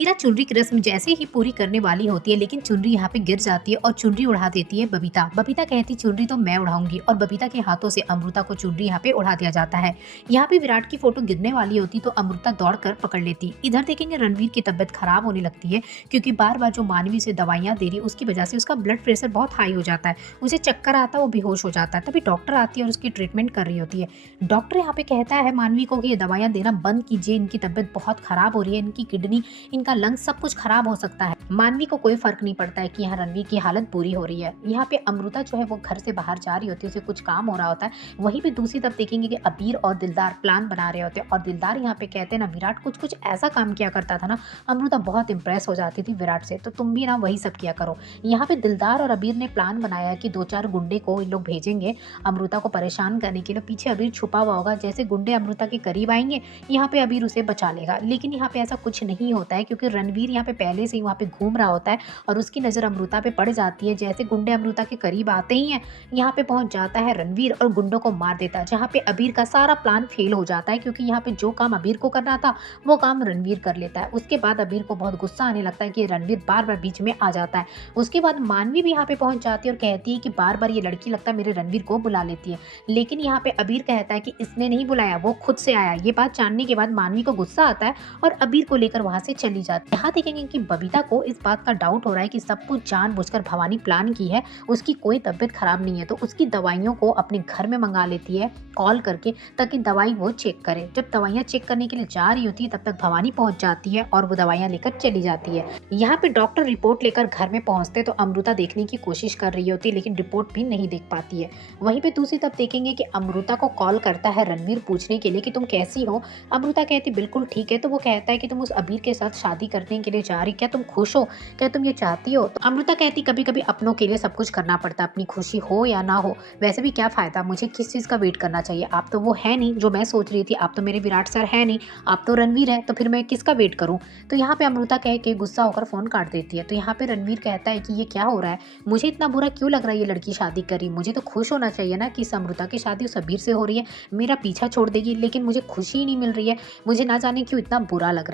मीरा चुनरी की रस्म जैसे ही पूरी करने वाली होती है, लेकिन चुनरी यहाँ पे गिर जाती है और चुनरी उड़ा देती है बबीता। बबीता कहती चुनरी तो मैं उड़ाऊंगी और बबीता के हाथों से अमृता को चुनरी यहाँ पे उड़ा दिया जाता है। यहाँ पे विराट की फोटो गिरने वाली होती तो अमृता दौड़कर पकड़ लेती। इधर देखेंगे रणवीर की तबियत खराब होने लगती है, क्योंकि बार बार जो मानवी से दवाइयाँ दे रही है उसकी वजह से उसका ब्लड प्रेशर बहुत हाई हो जाता है। उसे चक्कर आता है, वो बेहोश हो जाता है। तभी डॉक्टर आती है और उसकी ट्रीटमेंट कर रही होती है। डॉक्टर यहाँ पे कहता है मानवी को कि ये दवाइयाँ देना बंद कीजिए, इनकी तबियत बहुत खराब हो रही है, इनकी किडनी, इनका लंग्स सब कुछ खराब हो सकता है। मानवी को कोई फर्क नहीं पड़ता है कि यहाँ रणवीर की हालत बुरी हो रही है। यहाँ पे अमृता जो है वो घर से बाहर जा रही होती है, उसे कुछ काम हो रहा होता है। वहीं पे दूसरी तरफ देखेंगे कि अबीर और दिलदार प्लान बना रहे होते हैं और दिलदार यहाँ पे कहते हैं ना, विराट कुछ कुछ ऐसा काम किया करता था ना, अमृता बहुत इंप्रेस हो जाती थी विराट से, तो तुम भी ना वही सब किया करो। यहाँ पे दिलदार और अबीर ने प्लान बनाया कि 2-4 गुंडे को इन लोग भेजेंगे अमृता को परेशान करने के लिए। पीछे अबीर छुपा हुआ होगा, जैसे गुंडे अमृता के करीब आएंगे यहाँ पे अबीर उसे बचा लेगा। लेकिन यहाँ पे ऐसा कुछ नहीं होता है, क्योंकि रणवीर यहाँ पे पहले से ही वहाँ पे घूम रहा होता है और उसकी नज़र अमृता पे पड़ जाती है। जैसे गुंडे अमृता के करीब आते ही हैं, यहाँ पे पहुंच जाता है रणवीर और गुंडों को मार देता है। जहाँ पे अबीर का सारा प्लान फेल हो जाता है, क्योंकि यहाँ पे जो काम अबीर को करना था वो काम रणवीर कर लेता है। उसके बाद अबीर को बहुत गुस्सा आने लगता है कि रणवीर बार बार बीच में आ जाता है। उसके बाद मानवी भी यहाँ पे पहुंच जाती है और कहती है कि बार बार ये लड़की लगता है मेरे रणवीर को बुला लेती है। लेकिन यहाँ पे अबीर कहता है कि इसने नहीं बुलाया, वो खुद से आया। ये बात जानने के बाद मानवी को गुस्सा आता है और अबीर को लेकर वहां से चली जाती है। यहाँ देखेंगे कि बबीता को इस बात का डाउट हो रहा है कि सब कुछ जानबूझकर भवानी प्लान की है, उसकी कोई तबीयत खराब नहीं है, तो उसकी दवाइयों को अपने घर में मंगा लेती है कॉल करके, ताकि दवाई वो चेक करे। जब दवाइयाँ चेक करने के लिए जा रही होती है तब तक भवानी पहुंच जाती है और वो दवाइयाँ लेकर चली जाती है। यहाँ पे डॉक्टर रिपोर्ट लेकर घर में पहुंचते तो अमृता देखने की कोशिश कर रही होती है, लेकिन रिपोर्ट भी नहीं देख पाती है। वहीं पे दूसरी तरफ देखेंगे कि अमृता को कॉल करता है रणवीर पूछने के लिए कि तुम कैसी हो। अमृता कहती बिल्कुल ठीक है। तो वो कहता है कि तुम उस अबीर के साथ शादी करने के लिए जा रही, क्या तुम खुश हो, क्या तुम ये चाहती हो? तो अमृता कहती कभी कभी अपनों के लिए सब कुछ करना पड़ता है, अपनी खुशी हो या ना हो, वैसे भी क्या फायदा, मुझे किस चीज़ का वेट करना चाहिए? आप तो वो है नहीं जो मैं सोच रही थी, आप तो मेरे विराट सर है नहीं, आप तो रणवीर है, तो फिर मैं किसका वेट करूँ? तो यहाँ पे अमृता कह के गुस्सा होकर फ़ोन काट देती है। तो यहाँ पे रणवीर कहता है कि ये क्या हो रहा है, मुझे इतना बुरा क्यों लग रहा है ये लड़की शादी करी? मुझे तो खुश होना चाहिए ना कि इस अमृता की शादी उस अबीर से हो रही है, मेरा पीछा छोड़ देगी, लेकिन मुझे खुशी ही नहीं मिल रही है। मुझे ना जाने क्यों इतना बुरा लग रहा है।